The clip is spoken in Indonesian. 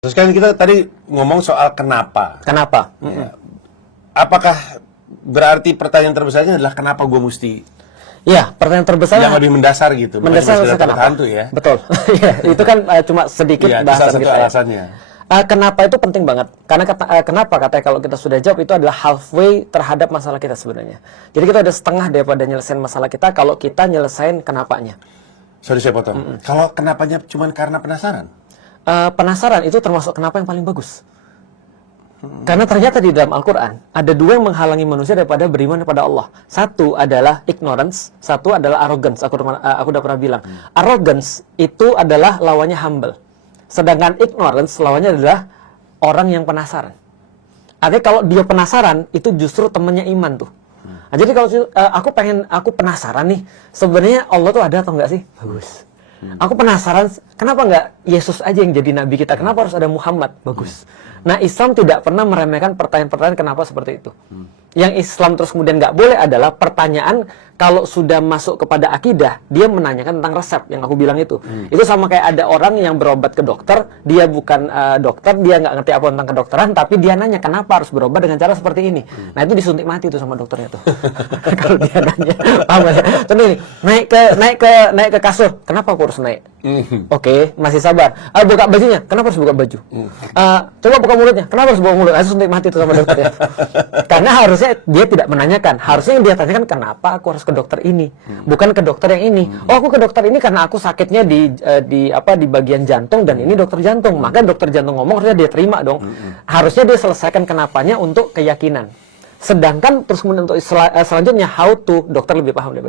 Terus kan kita tadi ngomong soal kenapa. Kenapa? Ya. Apakah berarti pertanyaan terbesarnya adalah kenapa gue mesti? Ya, pertanyaan terbesar yang lebih mendasar gitu. Mendasar kenapa? Hantu ya. Betul. Ya, itu kan cuma sedikit bahasan satu kita. Alasannya. Kenapa itu penting banget? Karena kenapa katanya kalau kita sudah jawab itu adalah halfway terhadap masalah kita sebenarnya. Jadi kita udah setengah daripada nyelesain masalah kita kalau kita nyelesain kenapanya. Sorry saya potong. Kalau kenapanya cuma karena penasaran? Penasaran itu termasuk kenapa yang paling bagus. Karena ternyata di dalam Al-Quran ada dua yang menghalangi manusia daripada beriman kepada Allah. Satu adalah ignorance, satu adalah arrogance. Aku udah pernah bilang. Arrogance itu adalah lawannya humble. Sedangkan ignorance lawannya adalah orang yang penasaran. Artinya kalau dia penasaran itu justru temannya iman tuh. Nah, jadi kalau aku penasaran nih, sebenarnya Allah tuh ada atau enggak sih? Bagus. Aku penasaran, kenapa nggak Yesus aja yang jadi nabi kita? Kenapa harus ada Muhammad? Bagus. Nah, Islam tidak pernah meremehkan pertanyaan-pertanyaan kenapa seperti itu. Yang Islam terus kemudian nggak boleh adalah pertanyaan kalau sudah masuk kepada akidah, dia menanyakan tentang resep yang aku bilang itu. Itu sama kayak ada orang yang berobat ke dokter, dia bukan dokter, dia nggak ngerti apa tentang kedokteran, tapi dia nanya kenapa harus berobat dengan cara seperti ini. Nah, itu disuntik mati tuh sama dokternya tuh. Kalau dia nanya, paham ya? Terus ini naik ke kasur, kenapa aku harus naik? Oke, masih sabar. Buka bajunya, kenapa harus buka baju? Coba buka mulutnya, kenapa harus buka mulut? Harus suntik mati tuh sama dokternya. Karena harusnya dia tidak menanyakan, harusnya yang dia tanyakan kenapa aku harus ke dokter ini, bukan ke dokter yang ini. Oh, aku ke dokter ini karena aku sakitnya di bagian jantung dan ini dokter jantung. Maka dokter jantung ngomong harusnya dia terima dong. Harusnya dia selesaikan kenapanya untuk keyakinan. Sedangkan terus kemudian untuk selanjutnya how to, dokter lebih paham daripada